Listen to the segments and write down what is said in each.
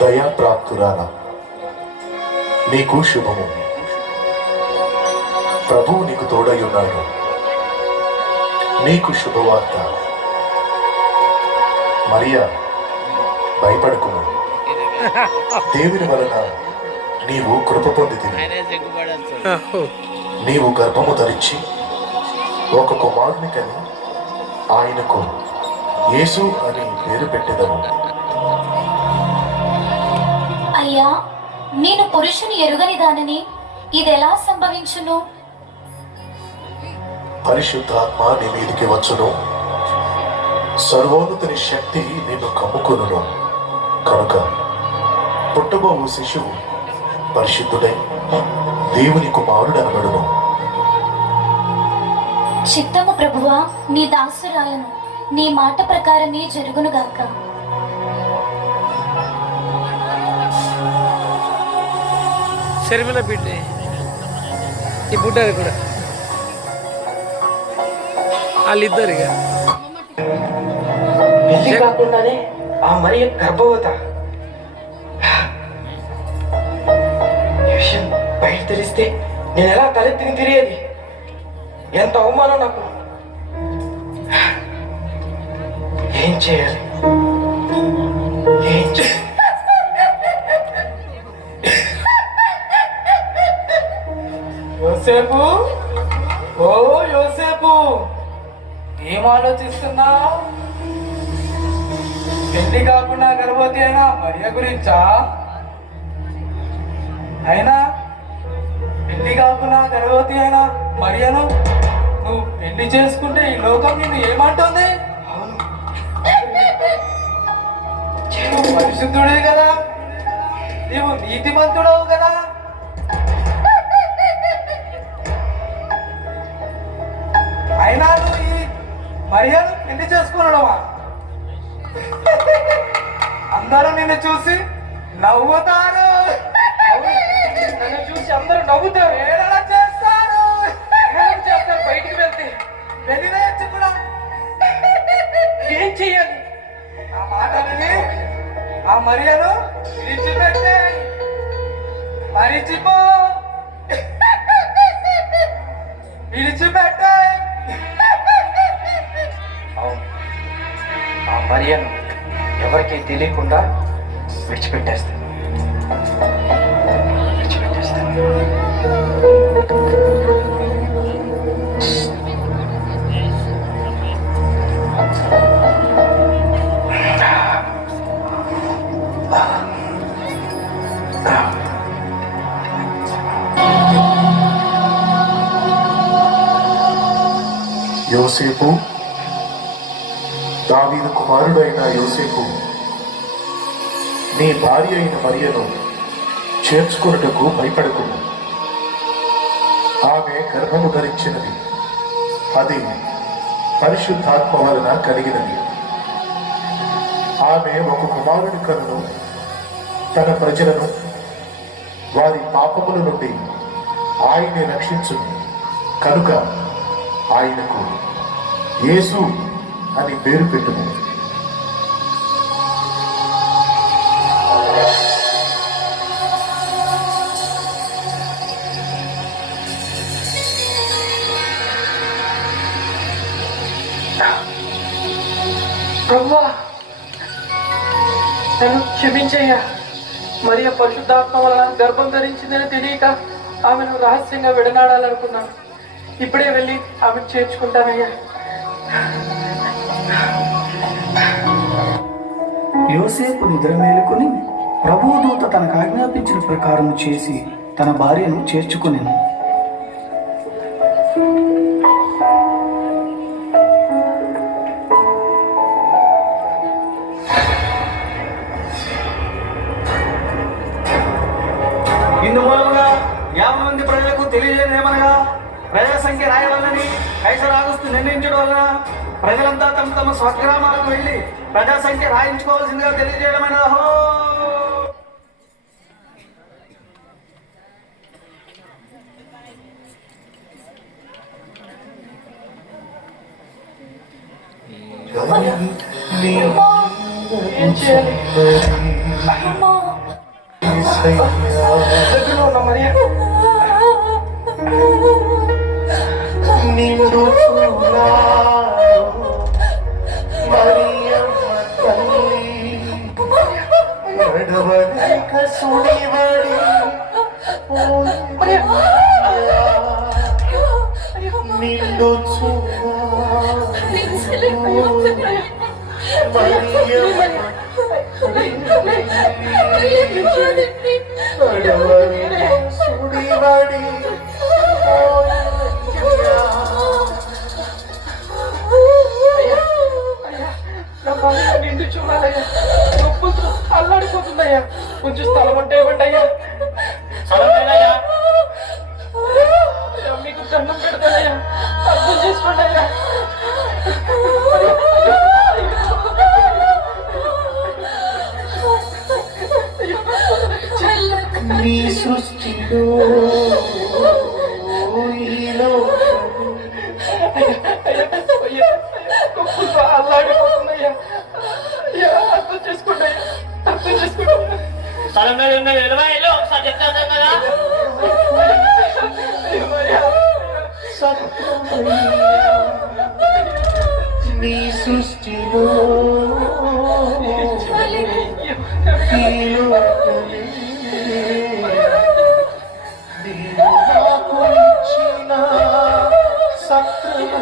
దయాప్రాప్తురాల నీకు శుభము. ప్రభువు నీకు తోడై ఉన్నాడు. నీకు శుభవార్త. మరియా, భయపడకుము. దేవుని వలన నీవు కృప పొందితివి. నీవు గర్భము ధరించి ఒక కుమారుని కని ఆయనకు యేసు అని పేరు పెట్టెదము. అయ్యా, నేను పురుషుని ఎరుగని దానిని, ఇదెలా సంభవించును? పరిశుద్ధాత్మ నీ మీదికి వచ్చును, సర్వోన్నతుని శక్తి నిన్ను కమ్ముకొనును. కనుక పుట్టబోవు శిశువు పరిశుద్ధుడై దేవుని కుమారుడనబడును. చిత్తము ప్రభువా, నీ దాసురాలను, నీ మాట ప్రకారమే జరుగునుగాక. శర్మిల బిడ్డ ఈ బుడ్డారు కూడా వాళ్ళిద్దరుగా పెళ్లి కాకుండానే ఆ మరియ గర్భవత. ఈ విషయం బయట తెలిస్తే నేను ఎలా తలెత్తిని తిరిగేది? ఎంత అవమానం నాకు. ఏం చేయాలి? యోసేపు, ఓ యోసేపు, ఏం ఆలోచిస్తున్నావు? పెళ్లి కాకుండా గర్భవతి అయినా మరియ గురించా? అయినా పెళ్లి కాకుండా గర్భవతి అయినా మరియను నువ్వు పెళ్లి చేసుకుంటే ఈ లోకం నిన్ను ఏమంటుంది? నువ్వు పరిశుద్ధుడే కదా, నీవు నీతిమంతుడవు కదా. అయినా నువ్వు ఈ మరియను పెళ్లి చేసుకున్నాడవా? అందరూ నిన్ను చూసి నవ్వుతారు. నన్ను చూసి అందరూ నవ్వుతారు. ఏదైనా చేస్తారు, చేస్తారు. బయటికి వెళ్తే వెళ్ళినా చెప్పడం ఏం చెయ్యాలి? ఆ మాట విని ఆ మరియను విడిచిపెట్టే, మరిచిపో, విడిచిపెట్టే. ఆ మరియను ఎవరికి తెలియకుండా విడిచిపెట్టేస్తాను. యోసేపు, దావీదు కుమారుడైన యోసేపు, నీ భార్య అయిన మరియను చేర్చుకొనుటకు భయపడకుము. ఆమె గర్భము ధరించినది, అది పరిశుద్ధాత్మ వలన కలిగినది. ఆమె ఒక కుమారుని కనును, తన ప్రజలను వారి పాపముల నుండి ఆయన్ని రక్షించును. కనుక ఆయనకు యేసు అని పేరు పెట్టుము. ప్రభువా, నన్ను క్షమించయ్యా. మరియ పరిశుద్ధాత్మ వలన గర్భం ధరించిందని తెలియక ఆమెను రహస్యంగా విడనాడాలనుకున్నాను. ఇప్పుడే వెళ్ళి ఆమెను చేర్చుకుంటానయ్యా. యోసేపు నిద్ర మేలుకొని ప్రభుదూత తనకు ఆజ్ఞాపించిన ప్రకారం చేసి తన భార్యను చేర్చుకొనెను. ఇందుమూలముగా 50 మంది ప్రజలకు తెలియజేయమనగా, ప్రజల సంఖ్య రాయవలనని కైసర్ ఆగస్తు నిర్ణయించడం వలన ప్రజలంతా తమ తమ స్వగ్రామాలకు వెళ్ళి ప్రజా సంఖ్య రాయించుకోవాల్సిందిగా తెలియజేయడమైనది. ఏం చేయాలి? దగ్గరలో ఉన్న మరియా నిండు చూడాడు మరియమ్మ తల్లి నడవలేక సుడివడి నిండు చూడాడు మరియమ్మ నడవలేక సుడివడి నిండు చూడాలయ్యా, నొప్పులతో అల్లాడిపోతుందయ్యా. కొంచెం స్థలం అంటే ఇవ్వండి అయ్యా. మీకు దండం పెడతానయ్యా, అర్థం చేసుకోండి అయ్యా. నీ సృష్టిలో నొప్పులతో అల్లాడిపోతుందయ్యా. అయ్యా, అర్థం చేసుకోండి అయ్యా, అర్థం చేసుకోండి. నీ సృష్టిలో నాకు ఇచ్చిన సత్రము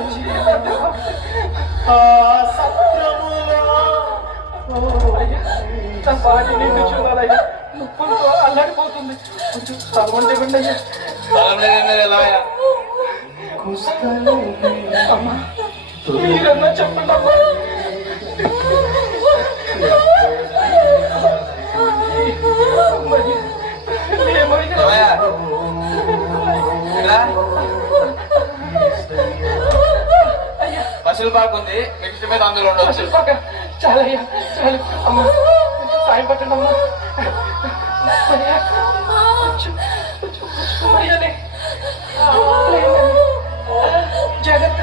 ఆ సత్రములో నా భార్య నిండు చూడాలయ్యా, నొప్పులతో అల్లాడిపోతుంది. కొంచెం స్థలం అంటే ఇవ్వండి అయ్యా. అమ్మా, మీరన్నా చెప్పండి అమ్మా. బస్సులు పార్క్ ఉంది, మీకు ఇష్టమైతే అందులో ఉండవచ్చు. చాలా అయ్యా, చాలు అమ్మా, కొంచెం సాయం పట్టండి అమ్మా. మరియానే, జాగ్రత్త.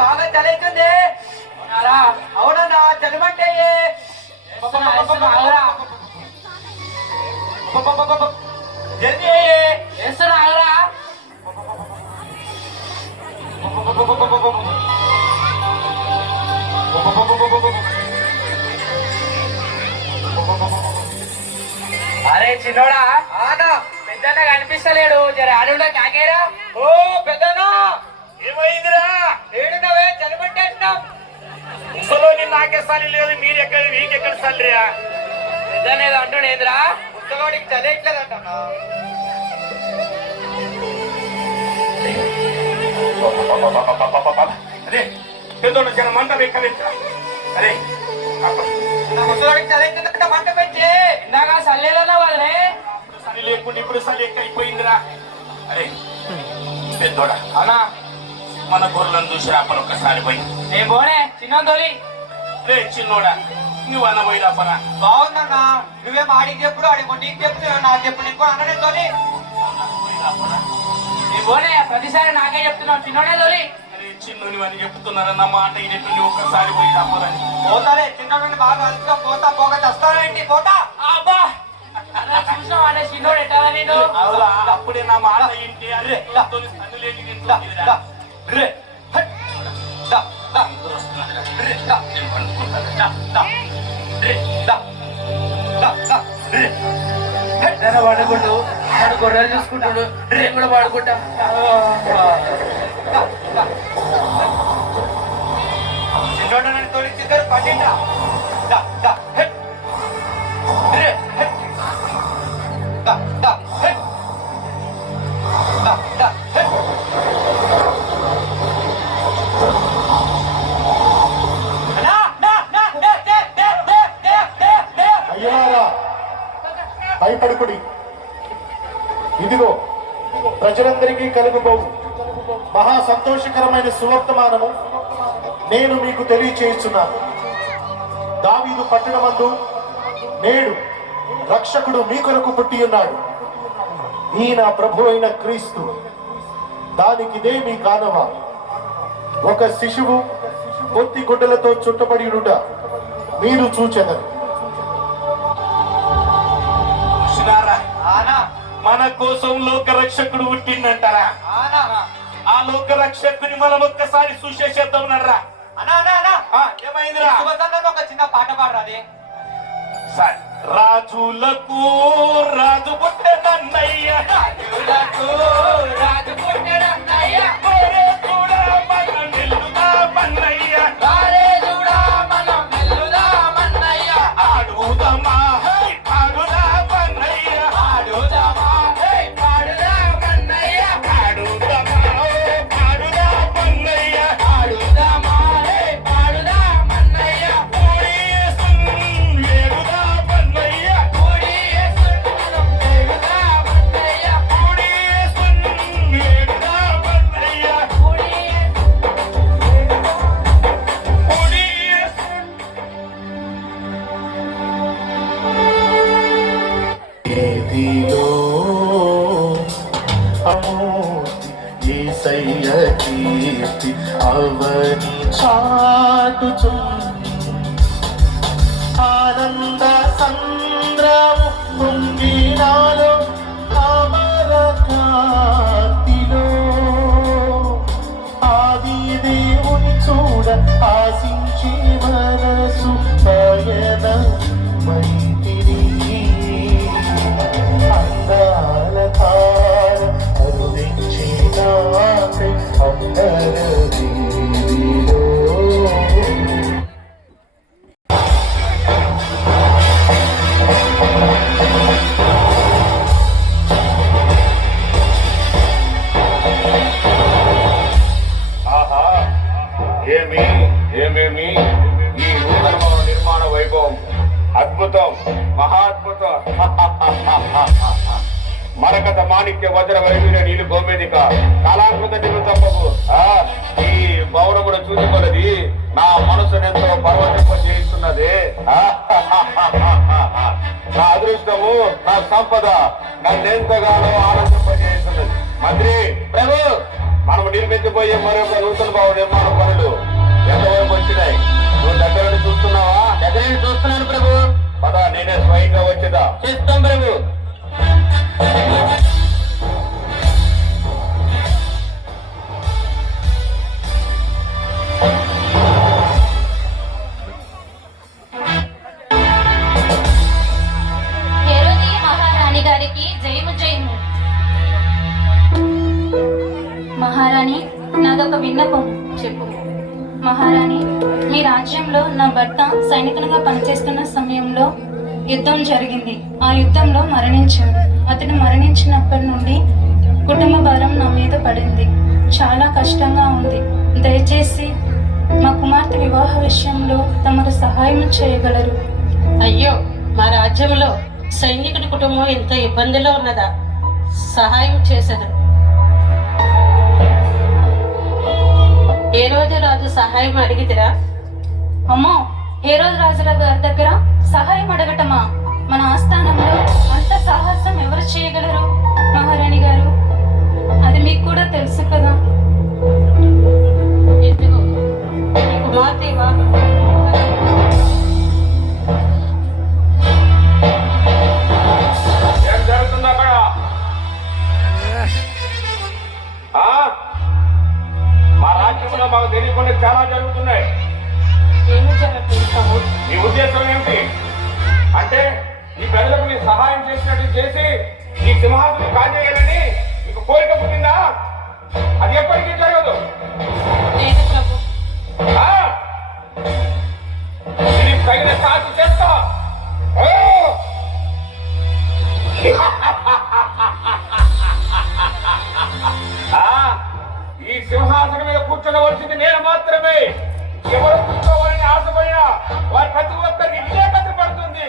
బాగా చలైతుంది. అవునన్నా, చలమంటే అరే చిన్నోడా, పెద్దన్న కనిపిస్తలేడు, జర ఆడుండా కాకేరా. ఓ పెద్దనా, ఏమైందిరా? ఏడునవే చలమంటేసినాం. ముసలో నాకే సలి లేదు, మీరెక్కడ వీకెక్కడ సలిరా? పెద్దన్న ఏదో అంటుండేంద్రా, ముసలోడికి చలేట్లేదంటన్నా. అరే పెద్దోడు జన మంట వెక్కలేదురా. అరే ముసలోడికి చలేట్లేదంట, మంట పెట్టి ఇందాక సల్లేదన్నా వాళ్ళే. సలి లేకుండా ఇప్పుడు సలి ఎక్కైపోయిందిరా. అరే పెద్దోడా, అన్నా మన గొర్రెలను చూసి రాపను ఒక్కసారి పోయి. నేను పోనే చిన్న తోలి. రే చిన్నోడా, నువ్వు అన్న పోయి రాపరా. బాగుందన్నా, నువ్వేం ఆడికి చెప్పుడు, ఆడి నీకు చెప్పుడు, నాకు చెప్పుడు, నీకు అన్ననే తోలి. నేను పోనే, ప్రతిసారి నాకే చెప్తున్నావు, చిన్నోడే తోలి. అరే చిన్నోని అని చెప్తున్నారా, నా మాట ఇదేంటి, ఒక్కసారి పోయి రాపరని. పోతారే, చిన్నోడిని బాగా అనుకో, పోతా పోగా చస్తావేంటి, పోతా. అబ్బా చూసినావు అంటే చిన్నోడు ఎట్టా నేను. అవునా, అప్పుడే నా మాట ఏంటి? అరే తల్లి ఇంట్లో రే వాడుకుంటూ వాడు గొర్రెలు చూసుకుంటాడు, నేను కూడా వాడుకుంటా. మహా సంతోషకరమైన సువర్తమానము నేను మీకు తెలియచేయుచున్నాను. దావీదు పట్టణమందు నేడు రక్షకుడు మీ కొరకు పుట్టి ఉన్నాడు. ఈయన ప్రభు అయిన క్రీస్తు. దానికిదే మీ కానవ. ఒక శిశువు పొత్తి గుడ్డలతో చుట్టబడి ఉండుట మీరు చూచెదరు. మన కోసం లోక రక్షకుడు పుట్టిందంటారా? ఆ లోక రక్షకుని మనం ఒక్కసారి చూసేసేద్దాం నర్రా. ఏమైందిరా? ఒక చిన్న పాట పాడరాదే. రాజులకు రాజు పుట్టెనన్నయ్య, రాజులకు రాజు పుట్టెనన్నయ్య, ఒరే చూడా మనం నిల్లుదామన్నయ్య, రారే చూడా మనం వెల్లుదామన్నయ్య, ఆడుదామా హై పాడుదామన్నయ్య, ఆడుదామా హే పాడుదామన్నయ్య, ఆడుదామా హై పాడుదామన్నయ్య, ఆడుదామా హే పాడుదామన్నయ్య, ఓరి యేసున్ వేడుదామన్నయ్య, ఓరి యేసున్ వేడుదామన్నయ్య, ఓరి యేసున్ వేడుదామన్నయ్య, ఓరి యేసున్ ఓరి యేసున్. ఏదిలో అమూర్తి యేసయ్య కీర్తి అవని చాటుచుంది. ఆనంద సంద్రము పొంగినాలో అమర కాంతిలో ఆది దేవుని చూడ ఆశించి మనసు పయన మైతిరి అందాల తార అరుదించినాకై అందర వీధిలో. ఆహా ఏమేమి ఈ నూతన భవన నిర్మాణ వైభవం అద్భుతం, మహాద్భుతం. మరకత మాణిక్య వజ్ర వైద్యుల నీళ్ళు గోమేదిక కాలాంకృత నిమిత్తము ఈ భవనమును చూసి కొలది నా మనసును ఎంతో పర్వతింప చేస్తున్నది. నా అదృష్టము, నా సంపద నన్నెంతగానో ఆనందింపజేస్తున్నది. మంత్రి ప్రభు, మనం నిర్మించబోయే మరొక నూతన భవన నిర్మాణ పనులు ఎంతవరకు వచ్చినాయి? నువ్వు దగ్గర నుండి చూస్తున్నావా? దగ్గర చూస్తున్నాను ప్రభు. పద, నేనే స్వయంగా వచ్చేదా. చేస్తాం ప్రభు. హెరోది మహారాణి గారికి జయము జయము. మహారాణి, నాదొక విన్నపం. చెప్పు మహారాణి. మీ రాజ్యంలో నా భర్త సైనికునిగా పనిచేస్తున్న సమయంలో యుద్ధం జరిగింది. ఆ యుద్ధంలో మరణించాడు. అతను మరణించినప్పటి నుండి కుటుంబ భారం నా మీద పడింది. చాలా కష్టంగా ఉంది. దయచేసి మా కుమార్తె వివాహ విషయంలో తమరు సహాయం చేయగలరు. అయ్యో, మా రాజ్యంలో సైనికుడి కుటుంబం ఎంత ఇబ్బందిలో ఉన్నదా? సహాయం చేసేది. ఏ రోజు రాజు సహాయం అడిగితిరా? అమ్మో, హేరోదు రాజుల గారి దగ్గర సహాయం అడగటమా? మన ఆస్థానంలో అంత సాహసం ఎవరు చేయగలరు మహారాణి గారు? అది మీకు కూడా తెలుసు కదా. ఎందుకు నీ కుమార్తె వివాహం ఏం జరుగుతుంది అక్కడ? మా రాజ్యంలో మాకు తెలియకుండా చాలా జరుగుతున్నాయి. ఏమి జరుగుతావు? నీ ఉద్దేశం ఏమిటి? అంటే ఈ ప్రజలకు నీ సహాయం చేసినట్టు చేసి నీ సింహాసనం కాజేయాలని నీకు కోరిక పుట్టిందా? అది ఎప్పటికీ జరగదు. లేదు ప్రభు. ఇది తగిన సాక్షి చేస్తా. ఈ సింహాసనం మీద కూర్చోవలసింది నేను మాత్రమే. ఎవరు కూర్చోవాలని ఆశపడినా వారి ప్రతి ఒక్కరికి ఇదే కత్తి పడుతుంది.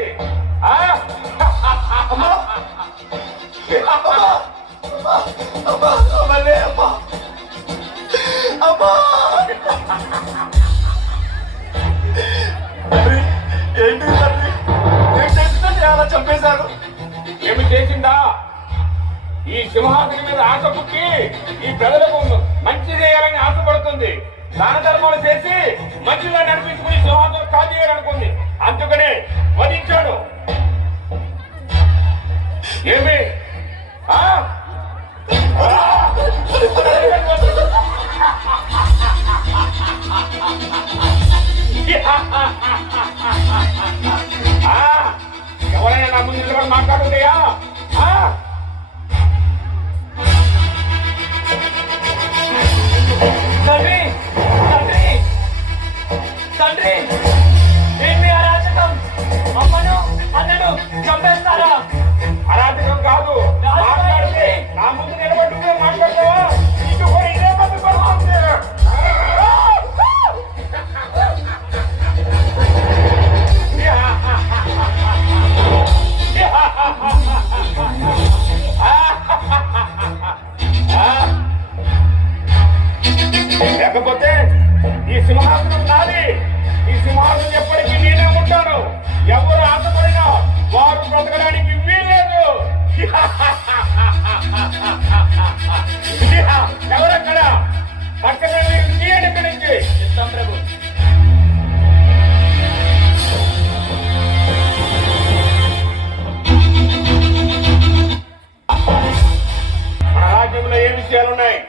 ఆశ పుట్టి ఈ ప్రజలకు మంచి చేయాలని ఆశపడుతుంది. దాన ధర్మాలు చేసి మంచిగా నడిపించుకుని సింహాసనం కాజేయాలనుకుంది. అందుకనే వధించాడు. ఏమి ఎవరైనా నా ముందు నిలబడి మాట్లాడుతాయా? తండ్రి తండ్రి తండ్రి ఏంటి అరాచకం? అమ్మను అన్నను చంపేస్తారా? అరాచకం కాదు. మాట్లాడితే నా ముందు నిలబడి నువ్వే మాట్లాడతావా? నీకు కూడా ఇదే మంది పడుతుంది. లేకపోతే ఈ సింహాసనం నాది. ఈ సింహాసనం ఎప్పటికీ నేనే ఉంటాను. ఎవరు ఆశపడినా వారు బ్రతకడానికి వీల్లేదు. ఎవరక్కడ పక్కన తీయండి ఇక్కడి నుంచి. చెప్తాం ప్రభు. మన రాజ్యంలో ఏ విషయాలున్నాయి?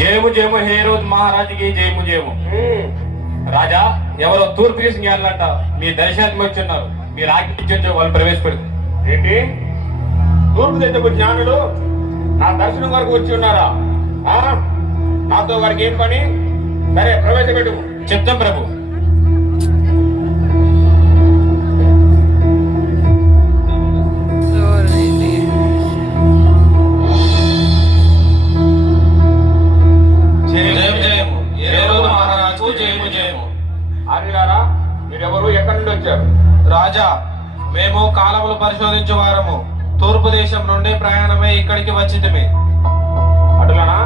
జయము జయము హేరోద్ మహారాజుకి జయము జయము. రాజా, ఎవరో తూర్పు దేశం వెళ్ళాలంట. మీ దర్శనానికి వచ్చున్నారు. మీరు ఆజ్ఞించే వాళ్ళు ప్రవేశపెడుతుంది. ఏంటి? తూర్పు దేశపు జ్ఞానులు నా దర్శనం వరకు వచ్చి ఉన్నారా? నాతో వారికి ఏం పని? సరే, ప్రవేశపెట్టు. చెప్తాం ప్రభు. ఆదిరారా, మీరెవరు? ఎక్కడి నుండి వచ్చారు? రాజా, మేము కాలములు పరిశోధించే వారము. తూర్పు దేశం నుండి ప్రయాణమై ఇక్కడికి వచ్చితిమి. అటులనా?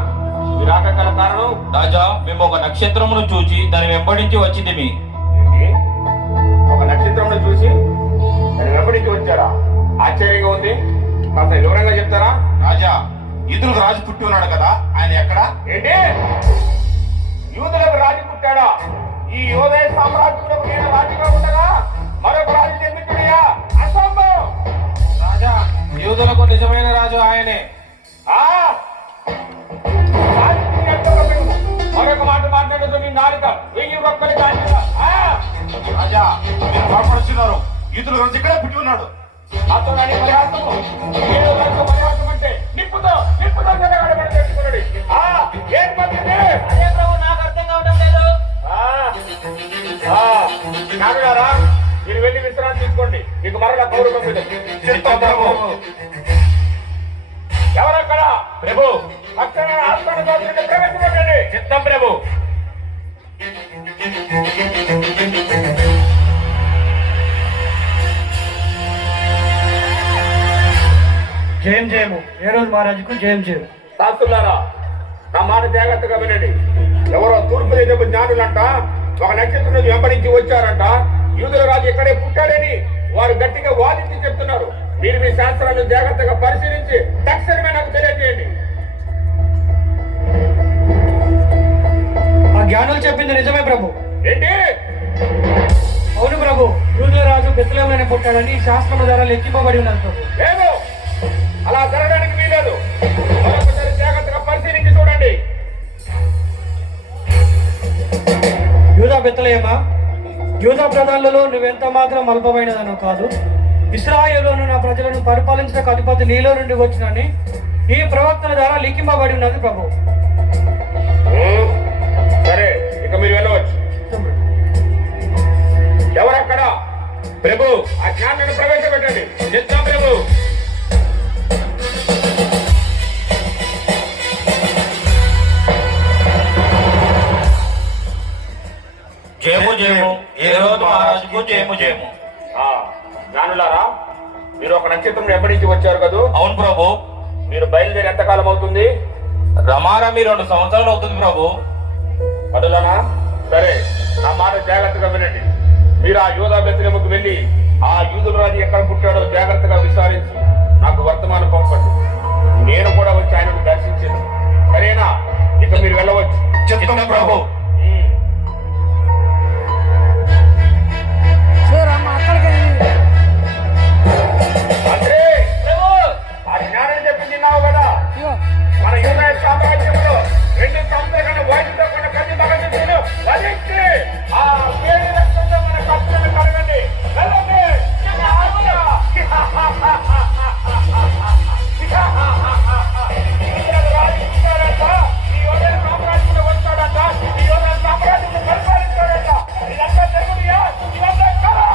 మీరు రాకగల కారణం? రాజా, మేము ఒక నక్షత్రమును చూచి దాని వెంబడించి వచ్చితిమి. ఏంటి? ఒక నక్షత్రమును చూసి దాని వెంబడించి వచ్చారా? ఆశ్చర్యంగా ఉంది. కాస్త వివరంగా చెప్తారా? రాజా, యూదులకు రాజు పుట్టి ఉన్నాడు కదా, ఆయన ఎక్కడ? ఏంటి? యూదులకు రాజు పుట్టాడా? ఈ యోదయ సామ్రాజ్యంలో నేను రాజుగా ఉండగా మరొక రాజు జన్మించుడియా? అసంభవం. రాజా, యూదులకు నిజమైన రాజు ఆయనే. మరొక మాట మాట్లాడుతూ నీ నాలుక 1000 రొక్కలు కాల్చగా. రాజా, మీరు బాధపడుతున్నారు. యూదుల రాజు ఇక్కడే పుట్టి ఉన్నాడు. నాతో నాని పరిహాసము. ఏదో దాంట్లో పరిహాసం అంటే నిప్పుతో జరగబడి ఏం పద్ధతి? అదే ప్రభు, నాకు అర్థం కావడం లేదు. నాన్నగారా, మీరు వెళ్ళి విశ్రాంతి తీసుకోండి. మీకు మరలా కౌరు పంపిణీ. ఎవరక్కడ? ప్రభు. పక్కన ఆస్థాన దోషులను ప్రవేశపెట్టండి. చెప్తాం ప్రభు. జయం జయము హేరోదు మహారాజుకు జయం జయము. శాస్త్రులారా, నా మాట జాగ్రత్తగా వినండి. ఎవరో తూర్పు దేశపు జ్ఞానులంట ఒక నక్షత్రం వెంబడించి వచ్చారంట. యూదుల రాజు ఇక్కడే పుట్టాడని వారు గట్టిగా వాదించి చెప్తున్నారు. మీరు మీ శాస్త్రాలను జాగ్రత్తగా పరిశీలించి తక్షణమే నాకు తెలియజేయండి. ఆ జ్ఞానులు చెప్పింది నిజమే ప్రభు. ఏంటి? అవును ప్రభు, యూదుల రాజు బెత్లెహేములోనే పుట్టాడని శాస్త్రం ద్వారా లెక్కింపబడి ఉన్నది ప్రభు. లేదు, అలా జరగడానికి వీలేదు. మరొకసారి జాగ్రత్తగా పరిశీలించి చూడండి. యూదా బెత్లెహేమా, యూదా ప్రధానులలో నువ్వెంత మాత్రం అల్పమైనదను కాదు. ఇశ్రాయేలును నా ప్రజలను పరిపాలించిన అధిపతి నీలో నుండి వచ్చినని ఈ ప్రవక్తల ద్వారా లిఖింపబడి ఉన్నది ప్రభు. సరే, ఇక మీరు వెళ్ళవచ్చు. ఎవరక్కడ? ప్రభు. ఆ జ్ఞానాన్ని ప్రవేశపెట్టండి. చెప్తాం ప్రభు. జయము జయము హేరోదు మహారాజుకు జయము జయము. జ్ఞానులారా, మీరు ఒక నక్షత్రం వెంబడించి వచ్చారు కదా? అవును ప్రభు. మీరు బయలుదేరి ఎంతకాలం అవుతుంది? రమారా, మీరు 2 సంవత్సరాలు అవుతుంది ప్రభు. అటులనా? సరే, నా మాట జాగ్రత్తగా వినండి. మీరు ఆ యోధా బెత్లెహేముకు వెళ్ళి ఆ యూదుల రాజు ఎక్కడ పుట్టాడో జాగ్రత్తగా విచారించి నాకు వర్తమానం పంపండి. నేను కూడా వచ్చి ఆయనను దర్శించాను. సరేనా? ఇక మీరు వెళ్ళవచ్చు. చిత్తం ప్రభు. అంటే ఆ జ్ఞానం చెప్పి తిన్నావు కదా. మన యూదా సామ్రాజ్యంలో 2 సంవత్సరాల కన్నా వయసుతో కొన్ని ప్రతి భగవంతుడు వధించి ఆ పేరు రక్తంతో మన కప్పులను కడగండి. వెళ్ళండి. ఈ యోధ సామ్రాజ్యంలో వస్తాడంట. ఈ యోధ సామ్రాజ్యంలో పరిపాలిస్తాడంట. ఇదంతా జరుగుతుందా? ఇదంతా కదా.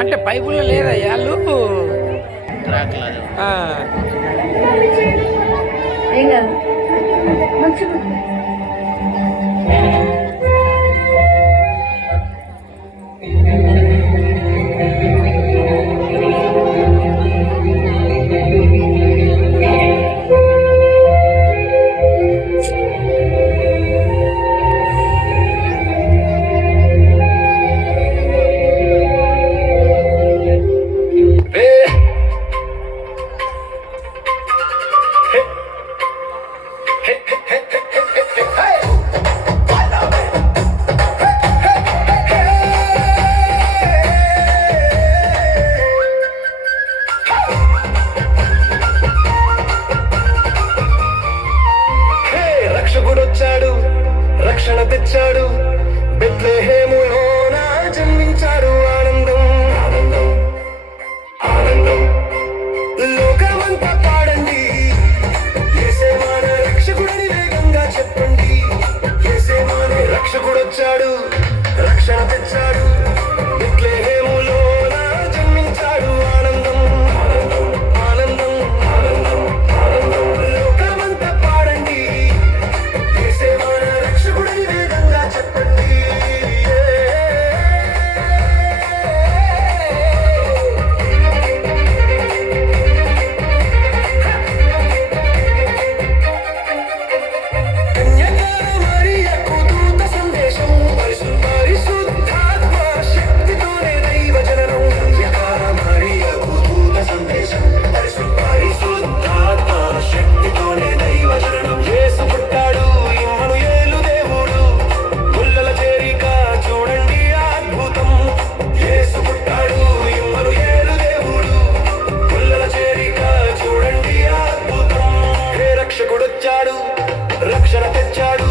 అంటే బైబుల్లో లేదా వాళ్ళు రక్షకుడొచ్చాడు, రక్షణ తెచ్చాడు, బెత్లెహేములోన జన్మించాడు. ఆనందం ఆనందం ఆనందం లోకమంతా పాడండి. యేసే మన రక్షకుడని వేగంగా చెప్పండి. యేసే మన రక్షకుడొచ్చాడు, రక్షణ తెచ్చాడు, బెత్లెహేములోన జన్మించాడు. ఆనందం ఆనందం ఆనందం ఆనందం ఆనందం లోకమంతా పాడండి. యేసే మన రక్షకుడని వేగంగా చెప్పండి. రక్షణ తెచ్చాడు,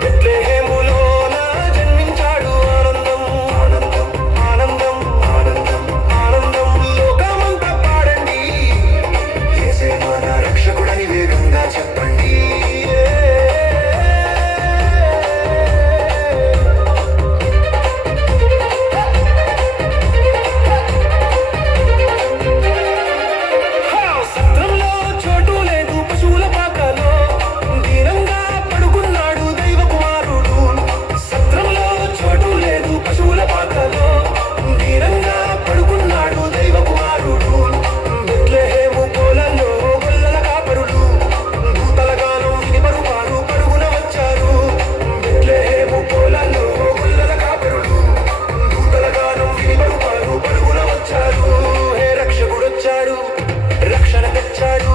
బెత్లెహేములోన జన్మించాడు. ఆనందం ఆనందం ఆనందం ఆనందం ఆనందం లోకమంతా పాడండి. యేసే మన రక్షకుడని వేగంగా చెప్పండి. సత్రంలో చోటు లేదు, పశువుల పాకలో దీనంగా పడుకున్నాడు దైవ కుమారుడు. సత్రంలో చోటు లేదు, పశువుల పాకలో దీనంగా పడుకున్నాడు దైవ కుమారుడు. బెత్లెహేము కోలలో గొల్లల కాపరులు దూతల గానం విని పరువారు పరుగున వచ్చారు. బెత్లెహేము కోలలో గొల్లల కాపరులు దూతల గానం విని పరువారు పరుగున వచ్చారు. హే రక్షకుడొచ్చాడు, రక్షణ తెచ్చాడు,